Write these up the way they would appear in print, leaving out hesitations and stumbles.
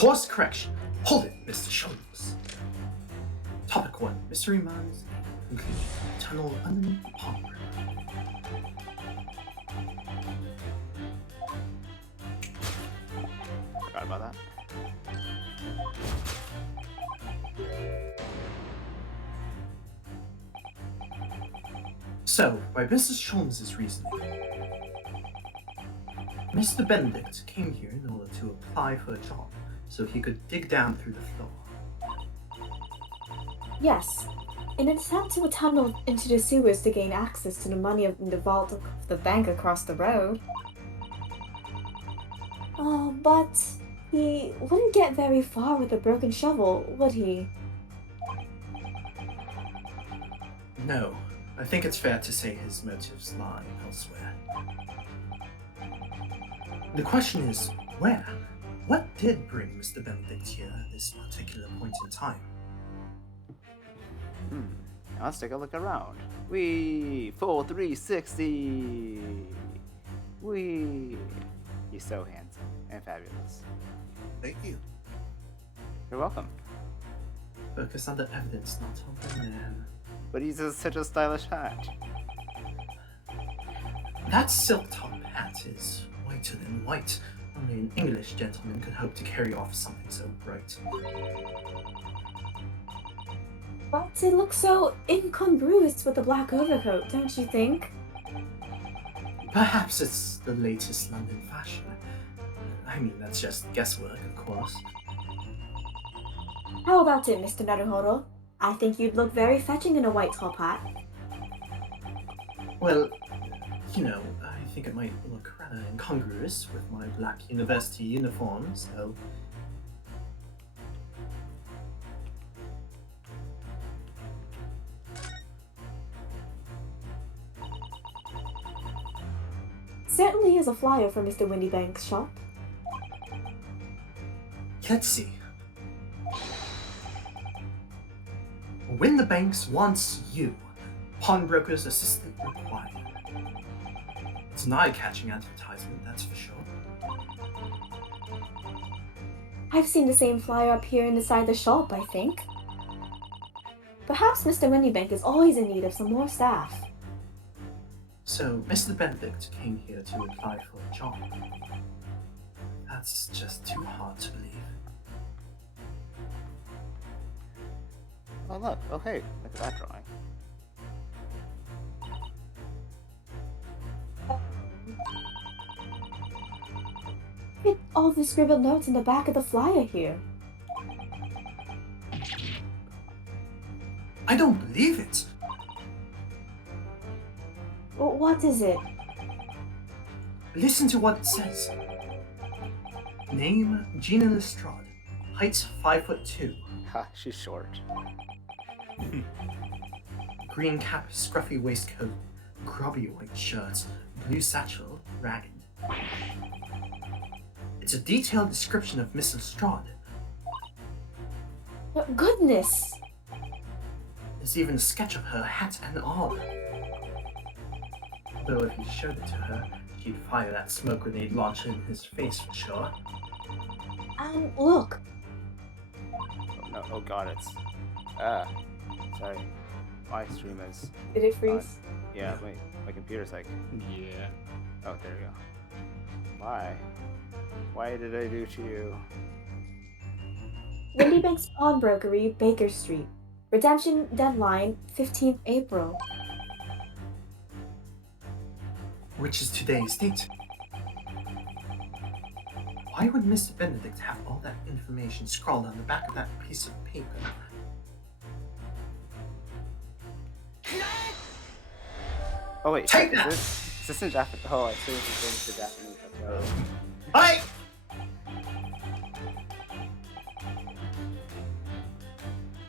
Course correction. Hold it, Mr. Shoulders. Topic 1. Mystery Mines. Conclusion. Tunnel underneath the pond. Forgot about that. So, by Mrs. Sholmes' reasoning, Mr. Benedict came here in order to apply for a job, so he could dig down through the floor. Yes, in an attempt to tunnel into the sewers to gain access to the money in the vault of the bank across the road. But he wouldn't get very far with a broken shovel, would he? No, I think it's fair to say his motives lie elsewhere. The question is, where? What did bring Mr. Benedict here at this particular point in time? Now let's take a look around. Wee! Full 360! Wee! He's so handsome and fabulous. Thank you. You're welcome. Focus on the evidence, not on the man. But he's such a stylish hat. That silk top hat is whiter than white. Only an English gentleman could hope to carry off something so bright. But it looks so incongruous with the black overcoat, don't you think? Perhaps it's the latest London fashion. I mean, that's just guesswork, of course. How about it, Mr. Naruhodo? I think you'd look very fetching in a white top hat. Well, you know, I think it might look rather incongruous with my black university uniform, so... Certainly is a flyer for Mr. Windybank's shop. Let's see. Windybanks wants you. Pawnbroker's assistant required. It's an eye-catching advertisement, that's for sure. I've seen the same flyer up here inside the shop, I think. Perhaps Mr. Windybank is always in need of some more staff. So, Mr. Benedict came here to apply for a job. That's just too hard to believe. Oh look, oh hey, look at that drawing. Look at all the scribbled notes in the back of the flyer here. I don't believe it! What is it? Listen to what it says. Name, Gina Lestrade. Height, 5'2". Ha, she's short. Green cap, scruffy waistcoat, grubby white shirt, blue satchel, ragged. It's a detailed description of Miss Lestrade. Goodness! There's even a sketch of her hat and all. Though if he showed it to her, she'd fire that smoke grenade launcher in his face for sure. And look! Oh no, oh god, it's... sorry. My stream is... Did it freeze? Yeah, wait, my computer's like... Yeah. Oh, there we go. Why? Why did I do to you? Windybank's Pawnbrokery, Baker Street. Redemption deadline, 15th April. Which is today's date. Why would Mr. Benedict have all that information scrawled on the back of that piece of paper? Oh wait, Take is that! this in Japanese? Oh, I see it's in Japanese. That's right. Hey!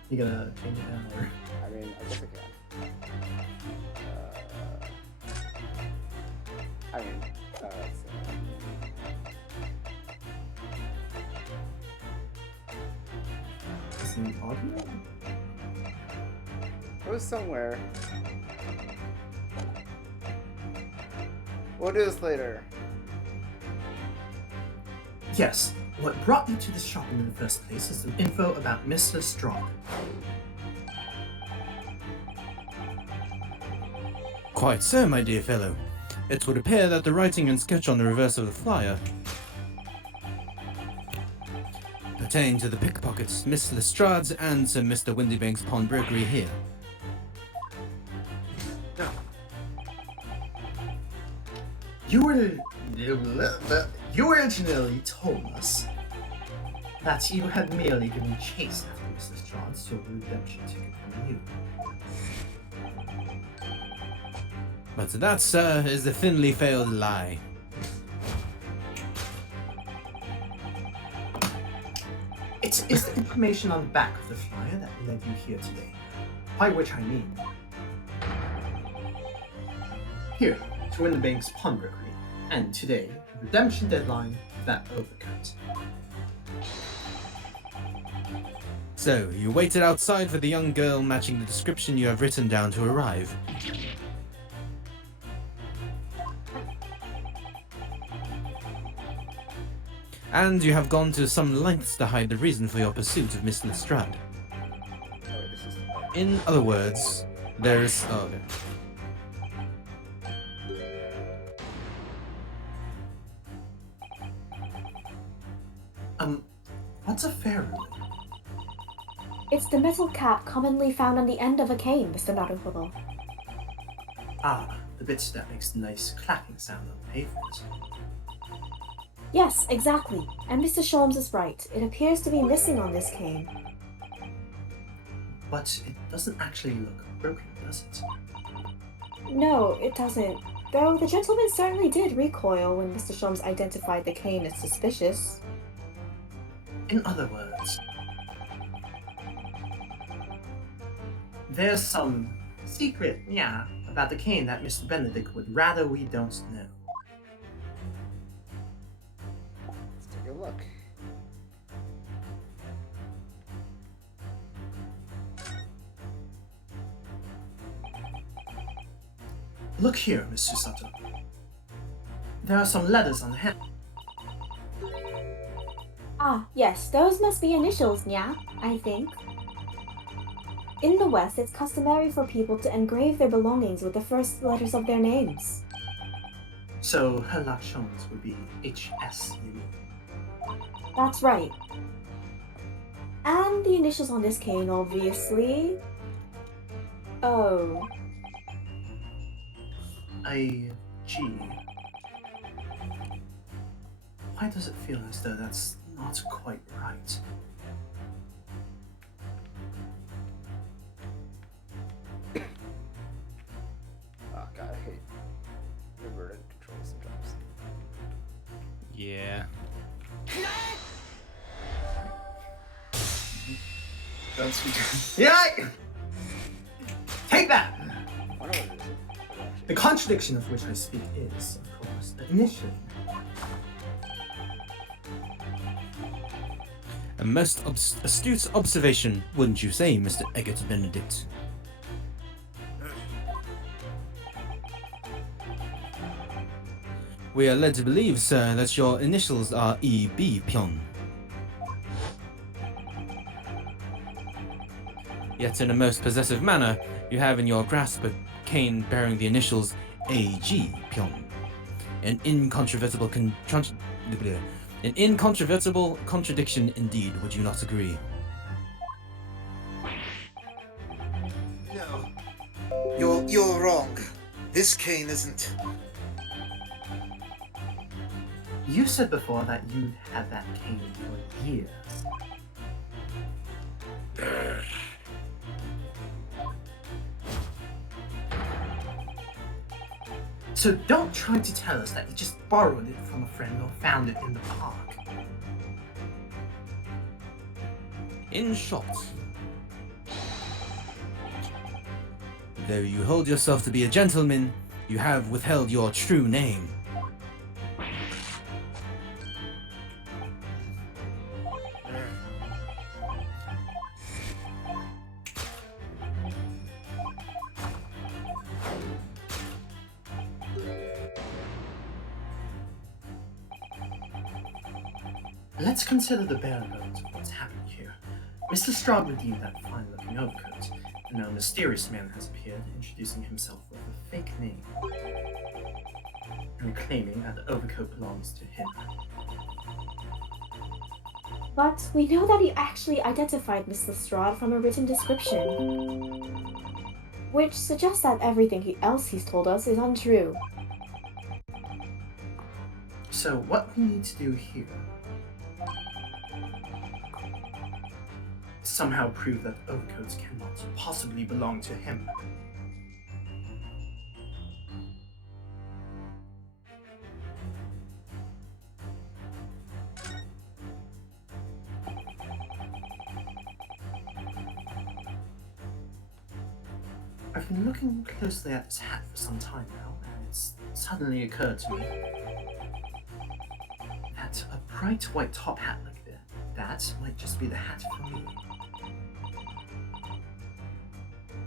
You gonna change it down or? I mean, I guess I can. Let's see. Is it audio? It was somewhere. We'll do this later. Yes, What brought you to this shop in the first place is some info about Mr. Strahd. Quite so, my dear fellow. It would appear that the writing and sketch on the reverse of the flyer pertain to the pickpockets, Miss Lestrade's and to Mr. Windybank's pawnbrokery here. You originally told us that you had merely given chase after Mr. Strahd, so the redemption ticket from you. But that, sir, is a thinly veiled lie. It is the information on the back of the flyer that led you here today. By which I mean, here, to win the bank's pawnbrokery, and today, the redemption deadline of that overcoat. So, you waited outside for the young girl matching the description you have written down to arrive. And you have gone to some lengths to hide the reason for your pursuit of Miss Lestrade. In other words, there's... Oh, okay. What's a fair ruling? It's the metal cap commonly found on the end of a cane, Mr. Butterquibble. Ah, the bit that makes the nice clacking sound on the pavement. Yes, exactly. And Mr. Sholmes is right. It appears to be missing on this cane. But it doesn't actually look broken, does it? No, it doesn't. Though the gentleman certainly did recoil when Mr. Sholmes identified the cane as suspicious. In other words, there's some secret, about the cane that Mr. Benedict would rather we don't know. Let's take a look. Look here, Mr. Sato. There are some letters on the hand. Ah, yes, those must be initials, nya, I think. In the West, it's customary for people to engrave their belongings with the first letters of their names. So Herlock Sholmes would be HS, you mean? That's right. And the initials on this cane, obviously. Oh. IG. Why does it feel as though that's not quite right? Oh god, I hate reverted controls sometimes. Yeah. Don't speak. Yeah! Take that! I wonder what it is. The contradiction of which I speak is, of course, that initially, A most astute observation, wouldn't you say, Mr. Eggert Benedict? We are led to believe, sir, that your initials are E.B. Pyon. Yet in a most possessive manner, you have in your grasp a cane bearing the initials A.G. Pyon. An incontrovertible contradiction indeed, would you not agree? No. You're wrong. This cane isn't. you said before that you had that cane for years. So don't try to tell us that you just borrowed it from a friend or found it in the park. In short, though you hold yourself to be a gentleman, you have withheld your true name. Let's consider the bare bones of what's happened here. Mr. Straub redeemed that fine-looking overcoat, and now a mysterious man has appeared, introducing himself with a fake name and claiming that the overcoat belongs to him. But we know that he actually identified Miss Lestrade from a written description, which suggests that everything else he's told us is untrue. So what we need to do here is somehow prove that the overcoats cannot possibly belong to him. I've been looking closely at this hat for some time now, and it's suddenly occurred to me that a bright white top hat like that might just be the hat for me.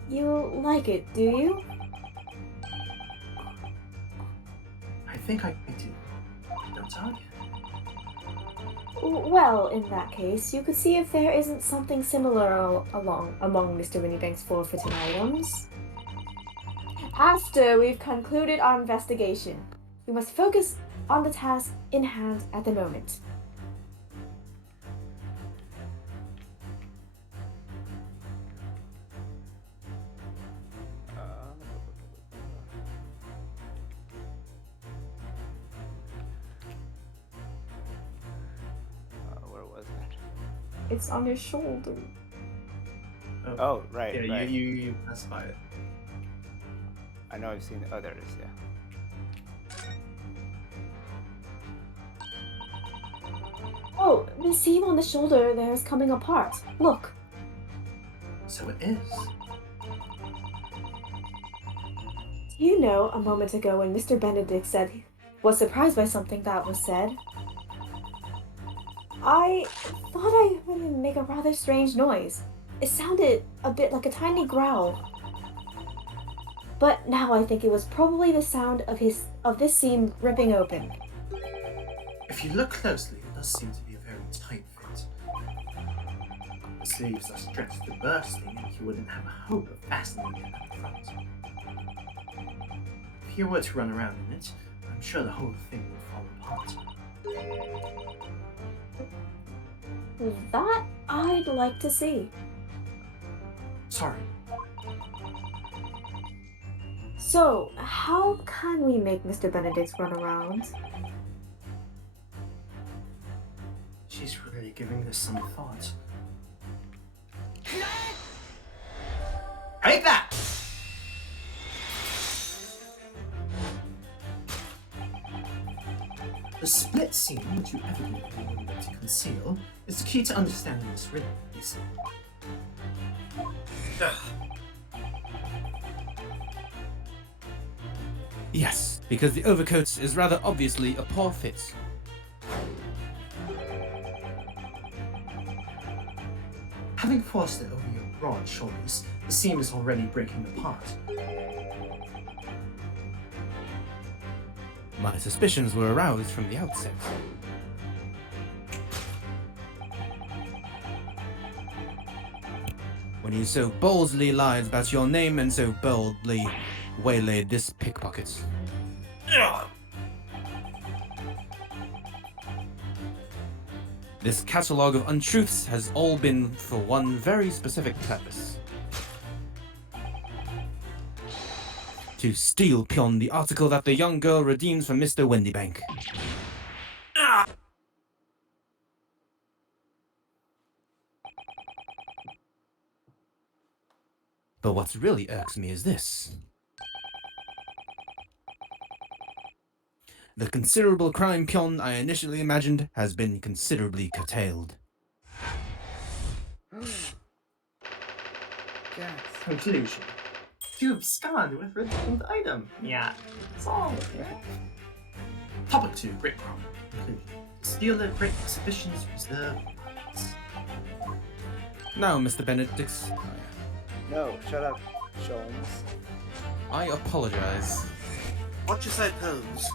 You like it, do you? I think I do, don't I? Well, in that case, you could see if there isn't something similar among Mr. Winniebank's forfeited items. After we've concluded our investigation, we must focus on the task in hand at the moment. Where was that? It's on your shoulder. Oh, right, Yeah, right. you passed by it. I know I've seen others, yeah. Oh, the seam on the shoulder there is coming apart. Look. So it is. Do you know, a moment ago when Mr. Benedict said he was surprised by something that was said, I thought I heard him make a rather strange noise. It sounded a bit like a tiny growl. But now I think it was probably the sound of this seam ripping open. If you look closely, it does seem to be a very tight fit. The sleeves are stretched to bursting, and he wouldn't have a hope of fastening it at the front. If you were to run around in it, I'm sure the whole thing would fall apart. That I'd like to see. Sorry. So, how can we make Mr. Benedict run around? She's really giving this some thought. Take that! The split seam, which you evidently wanted to conceal, is the key to understanding this riddle, you see. Yes, because the overcoat is rather obviously a poor fit. Having forced it over your broad shoulders, the seam is already breaking apart. My suspicions were aroused from the outset. When you so boldly lied about your name and so boldly waylaid this pickpocket. This catalogue of untruths has all been for one very specific purpose. To steal Pion the article that the young girl redeems from Mr. Wendybank. But what really irks me is this. The considerable crime Pion I initially imagined has been considerably curtailed. Yes. Conclusion. You abscond with redeemed item. Yeah, that's all. Topic 2, Great Crime. Conclusion. Steal the Great Exhibition's reserve items. Now, Mr. Benedicts, No, shut up, Sholmes. I apologize. What you say, Holmes?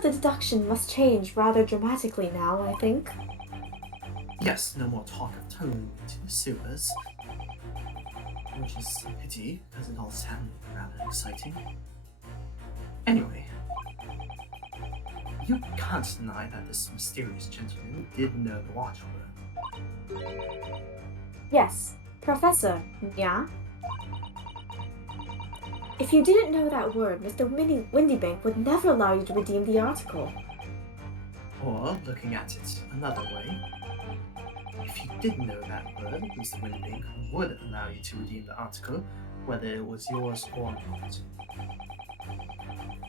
of the deduction must change rather dramatically now, I think. Yes, no more talk of tunneling into the sewers. Which is a pity, because it all sounded rather exciting. Anyway, you can't deny that this mysterious gentleman did know the watchword. Yes, Professor, yeah? If you didn't know that word, Mr. Windybank would never allow you to redeem the article. Or, looking at it another way, if you did know that word, Mr. Windybank would allow you to redeem the article, whether it was yours or not.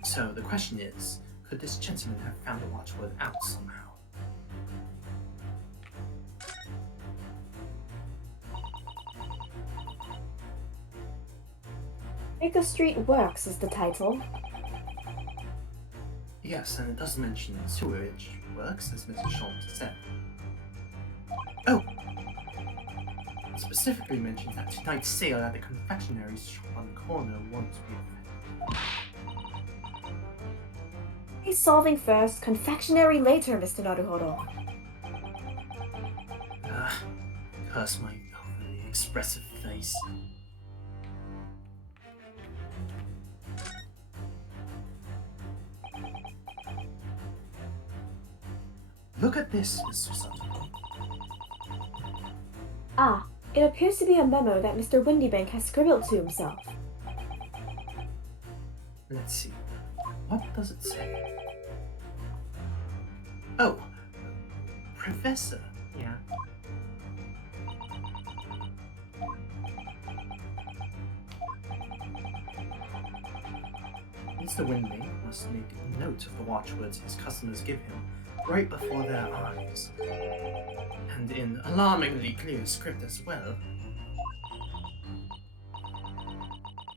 So the question is, could this gentleman have found the watchword out somehow? Baker Street Works is the title. Yes, and it does mention sewerage works, as Mr. Schultz said. Oh! It specifically mentions that tonight's sale at the confectionery shop on the corner won't be affected. Case solving first, confectionery later, Mr. Naruhodo. Curse my overly expressive face. Look at this, Mr. Sutton. Ah, it appears to be a memo that Mr. Windybank has scribbled to himself. Let's see. What does it say? Oh, Professor. Yeah. Mr. Winley must make a note of the watchwords his customers give him right before their eyes. And in alarmingly clear script as well.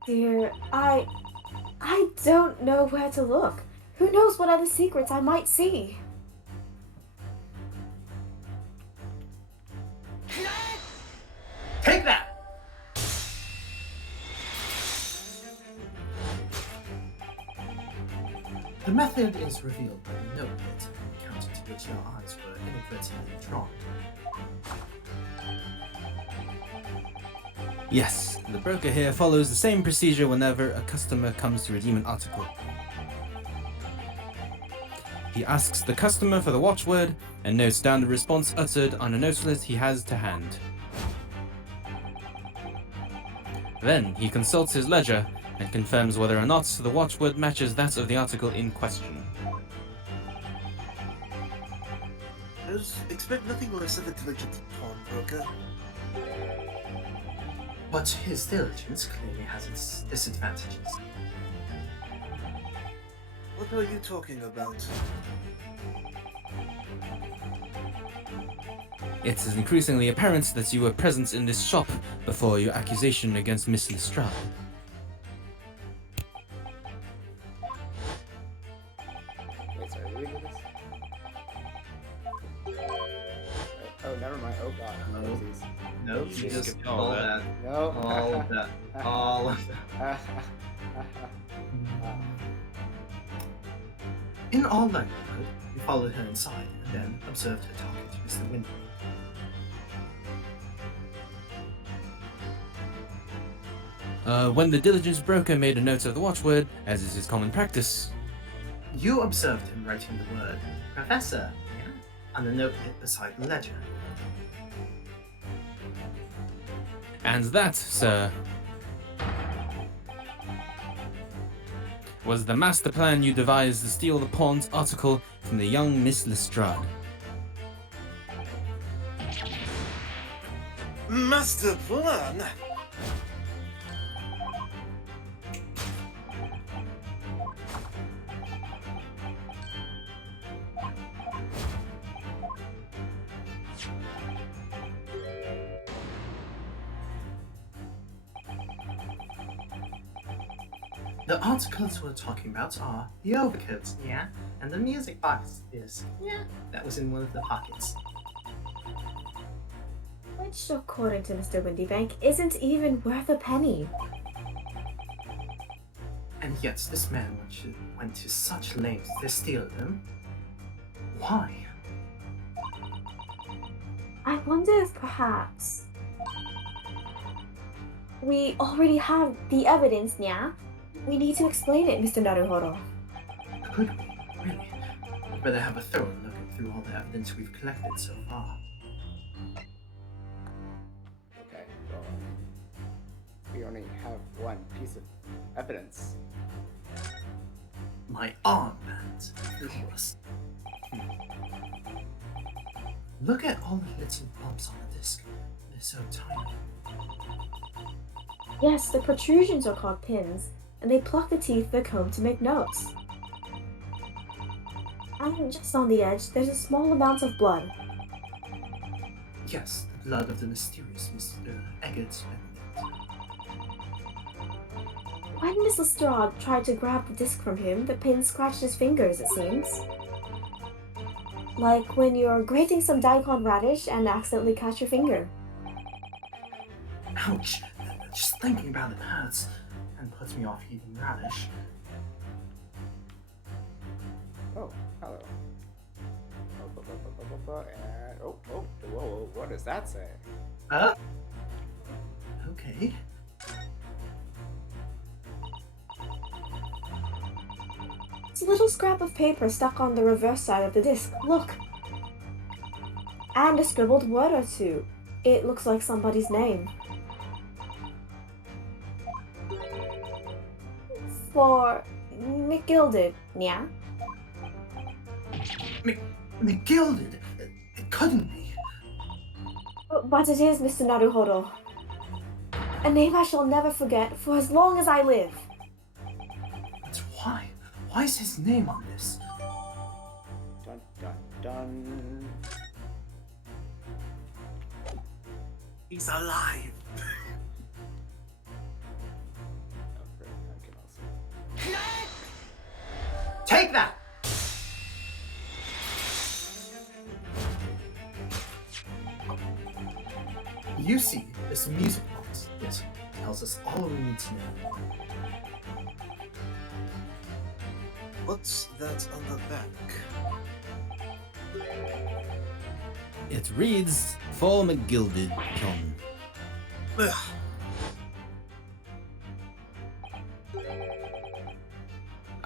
Dear, I don't know where to look. Who knows what other secrets I might see? Take that! The method is revealed by the note hit, counter to which your eyes were inadvertently drawn. Yes, the broker here follows the same procedure whenever a customer comes to redeem an article. He asks the customer for the watchword and notes down the response uttered on a notelet he has to hand. Then he consults his ledger and confirms whether or not the watchword matches that of the article in question. Expect nothing less of a diligent pawnbroker. But his diligence clearly has its disadvantages. What are you talking about? It is increasingly apparent that you were present in this shop before your accusation against Miss Lestrade. Wait, sorry, did we do this? Oh, never mind. Oh god. No. Oopsies. Nope, you just skipped all that. No. All of that. All of that. In all likelihood, you followed her inside and then observed her talking to Mr. Winley. When the diligence broker made a note of the watchword, as is his common practice, You observed him writing the word Professor on the note hit beside the ledger. and that, sir, was the master plan you devised to steal the pawned article from the young Miss Lestrade. Master plan? The articles we're talking about are the overcoat, and the music box disc, that was in one of the pockets. Which, according to Mr. Windybank, isn't even worth a penny. And yet this man went to such lengths to steal them. Why? I wonder if perhaps we already have the evidence, Nya. We need to explain it, Mr. Naruhodo. Could we? Really? I'd rather have a thorough look through all the evidence we've collected so far. Okay, well, we only have one piece of evidence. My armband, of course. Look at all the little bumps on the disc. They're so tiny. Yes, the protrusions are called pins, and they pluck the teeth of the comb to make notes. And just on the edge, there's a small amount of blood. Yes, the blood of the mysterious Mr. Eggalitarian. When Miss Lestrade tried to grab the disc from him, the pin scratched his fingers, it seems. Like when you're grating some daikon radish and accidentally catch your finger. Ouch! Just thinking about it hurts and puts me off eating radish. Oh, hello. And, whoa, what does that say? Okay. It's a little scrap of paper stuck on the reverse side of the disc. Look! And a scribbled word or two. It looks like somebody's name. For McGilded, yeah? McGilded? It couldn't be. But it is, Mr. Naruhodo. A name I shall never forget for as long as I live. But why? Why is his name on this? Dun dun dun. He's alive. Take that! You see, this music box, it tells us all we need to know. What's that on the back? It reads, For McGilded, John. Ugh.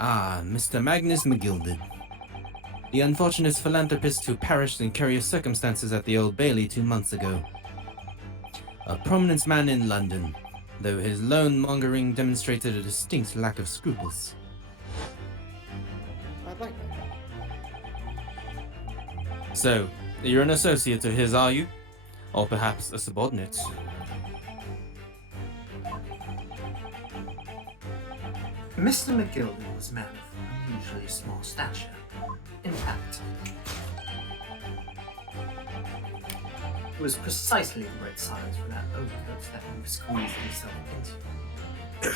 Ah, Mr. Magnus McGilded. The unfortunate philanthropist who perished in curious circumstances at the Old Bailey 2 months ago. A prominent man in London, though his loan-mongering demonstrated a distinct lack of scruples. I like that. So, you're an associate of his, are you? Or perhaps a subordinate? Mr. McGilded was a man of unusually small stature. In fact, he was precisely the right size for that overcoat that he squeezed himself into.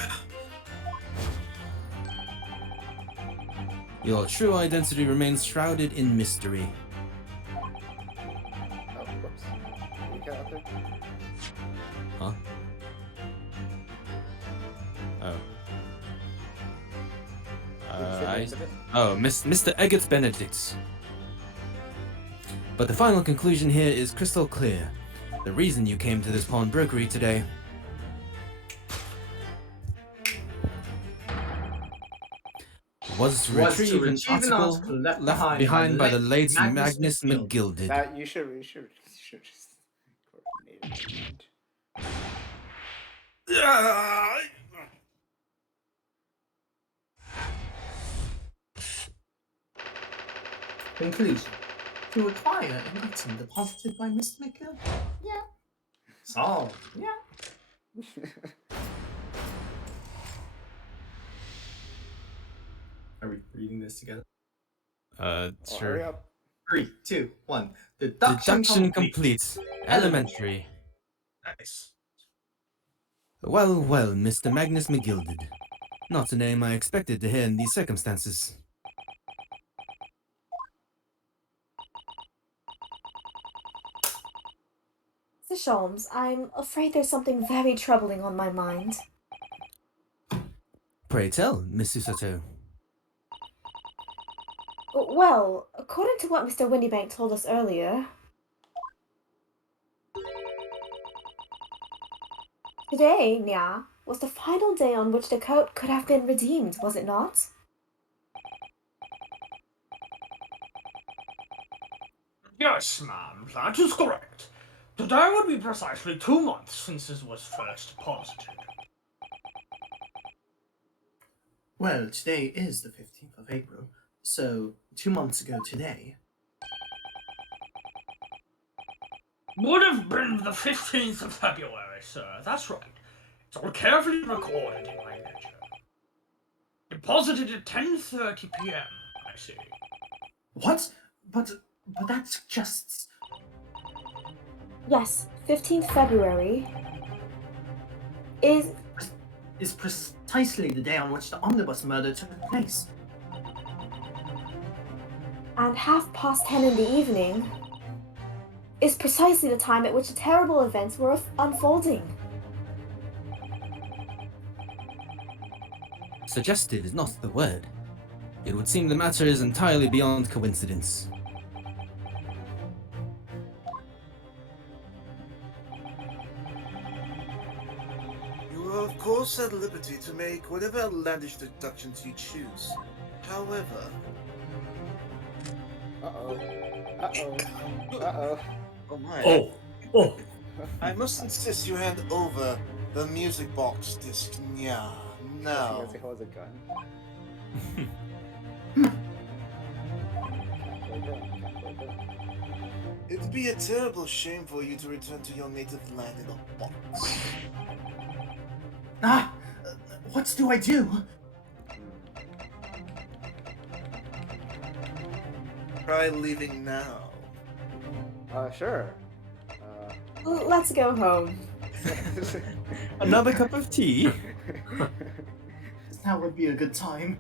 Your true identity remains shrouded in mystery. Oh, whoops. Can you get out there? Huh? Oh. Mr. Eggert Benedict. But the final conclusion here is crystal clear. The reason you came to this pawnbrokery today was to retrieve an article left behind by the late Magnus McGilded. That you should just coordinate it. Conclusion. To acquire an item deposited by Mr. McGilded. Yeah. Solved. Yeah. Are we reading this together? Hurry Sure. up. 3, 2, 1. Deduction complete. Elementary. Nice. Well, Mr. Magnus McGilded. Not a name I expected to hear in these circumstances. Mr. Sholmes, I'm afraid there's something very troubling on my mind. Pray tell, Miss Usato. Well, according to what Mr. Windybank told us earlier, today, Nya, was the final day on which the coat could have been redeemed, was it not? Yes, ma'am, that is correct. Today would be precisely 2 months since it was first deposited. Well, today is the 15th of April, so 2 months ago today. Would have been the 15th of February, sir. That's right. It's all carefully recorded in my ledger. Deposited at 10:30 p.m., I see. What? But that suggests... Yes, 15th February is precisely the day on which the omnibus murder took place. and 10:30 in the evening is precisely the time at which the terrible events were unfolding. Suggested is not the word. It would seem the matter is entirely beyond coincidence. You are of course at liberty to make whatever outlandish deductions you choose. However... Uh-oh. Uh-oh. Uh-oh. Oh my. Oh. I must insist you hand over the music box disc now. Now. Because he holds a gun. Can't play gun. It'd be a terrible shame for you to return to your native land in a box. What do I do? Try leaving now. Sure. Let's go home. Another cup of tea? That would be a good time.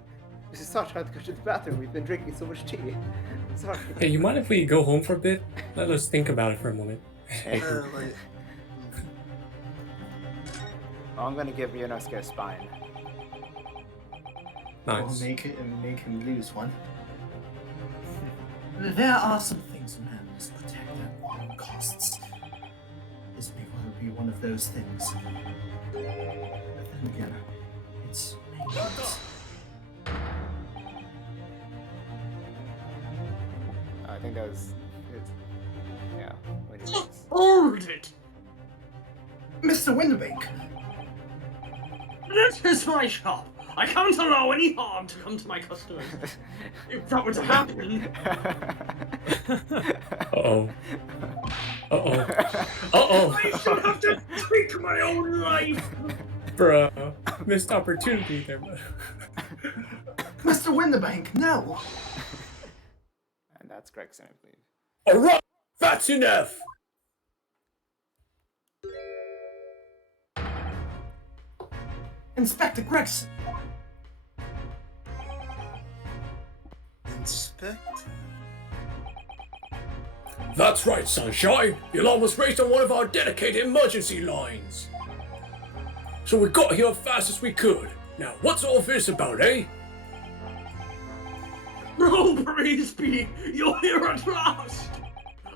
This is not trying to go to the bathroom. We've been drinking so much tea. I'm sorry. Hey, you mind if we go home for a bit? Let us think about it for a moment. Like, Oh, I'm gonna give Yonosuke a spine. Or Nice. make him lose one. There are some things a man must protect at all costs. This may well be one of those things. But then again, it's maintenance. I think that was it. Yeah. What do you think? Hold it! Mr. Winterbank! This is my shop. I can't allow any harm to come to my customers. If that were to happen... Uh-oh. Uh-oh. Uh-oh. I should have to take my own life! Bruh. Missed opportunity there, bud. Mr. Winterbank, no! And that's Gregson, I believe. Alright! That's enough! Inspector Gregson! inspect? That's right, Sunshine. The alarm was raised on one of our dedicated emergency lines. So we got here as fast as we could. Now, what's all this about, eh? Oh, praise be, you're here at last!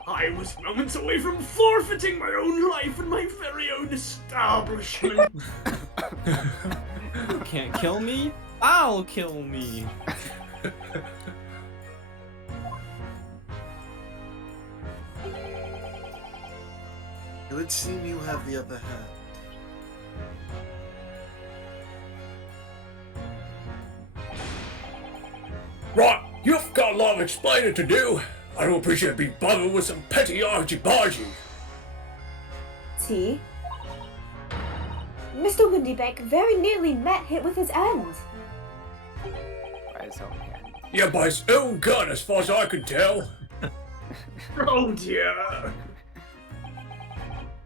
I was moments away from forfeiting my own life and my very own establishment. You can't kill me? I'll kill me. It would seem you have the upper hand. Right, you've got a lot of explaining to do. I don't appreciate being bothered with some petty argy-bargy. T. Mr. Windybank very nearly met hit with his end. By his own hand. Yeah, by his own gun, as far as I can tell. Oh dear.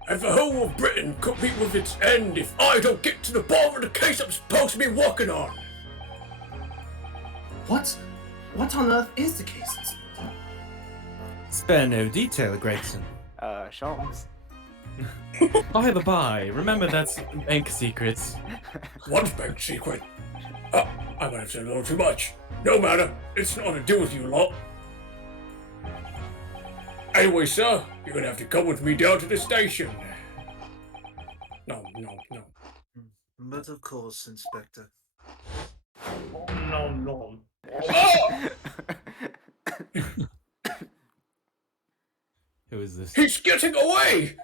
And the whole of Britain could meet with its end if I don't get to the bottom of the case I'm supposed to be working on. What? What on earth is the case, Inspector? Spare no detail, Gregson. Sholmes. By the by, remember that's bank secrets. What bank secret? I might have said a little too much. No matter, it's not to do with you lot. Anyway, sir, you're gonna have to come with me down to the station. No. But of course, Inspector. No. Who is this? He's getting away!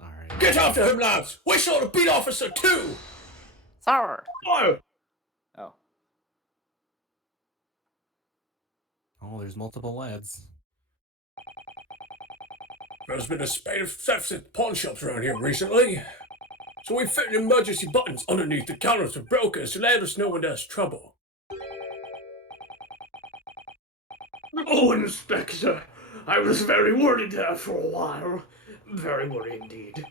Alright. Get after him, lads! We saw the beat officer too! Sir! Oh, Oh. Oh, there's multiple lads. There's been a spate of thefts at pawn shops around here recently. So we fitted emergency buttons underneath the counters for brokers to let us know when there's trouble. oh, Inspector. I was very worried there for a while. Very worried indeed.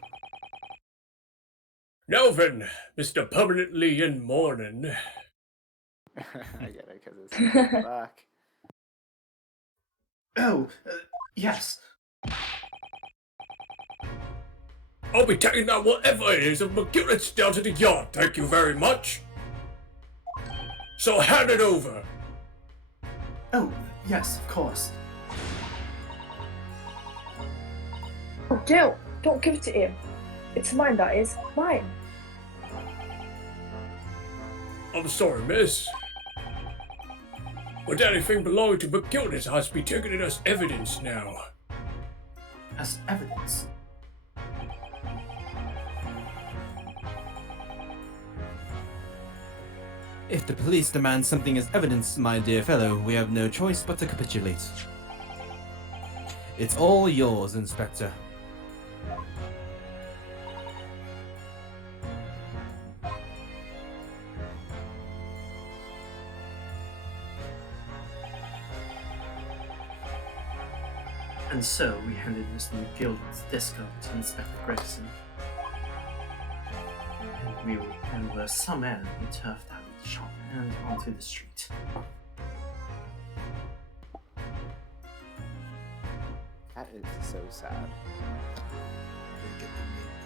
Now then, Mr. Permanently in Mourning. I get it, because it's back. Oh, yes. I'll be taking that whatever it is of McGillet's down to the yard, thank you very much. So hand it over. Oh, yes, of course. Oh, don't give it to him. It's mine, that is. Mine. I'm sorry, miss. But anything belonging to McGillet's has to be taken as evidence now. As evidence. If the police demand something as evidence, my dear fellow, we have no choice but to capitulate. It's all yours, Inspector. And so we handed Mr. McGilden's disc over to Inspector Gregson. And were some end we turfed out of the shop and onto the street. That is so sad. They get the name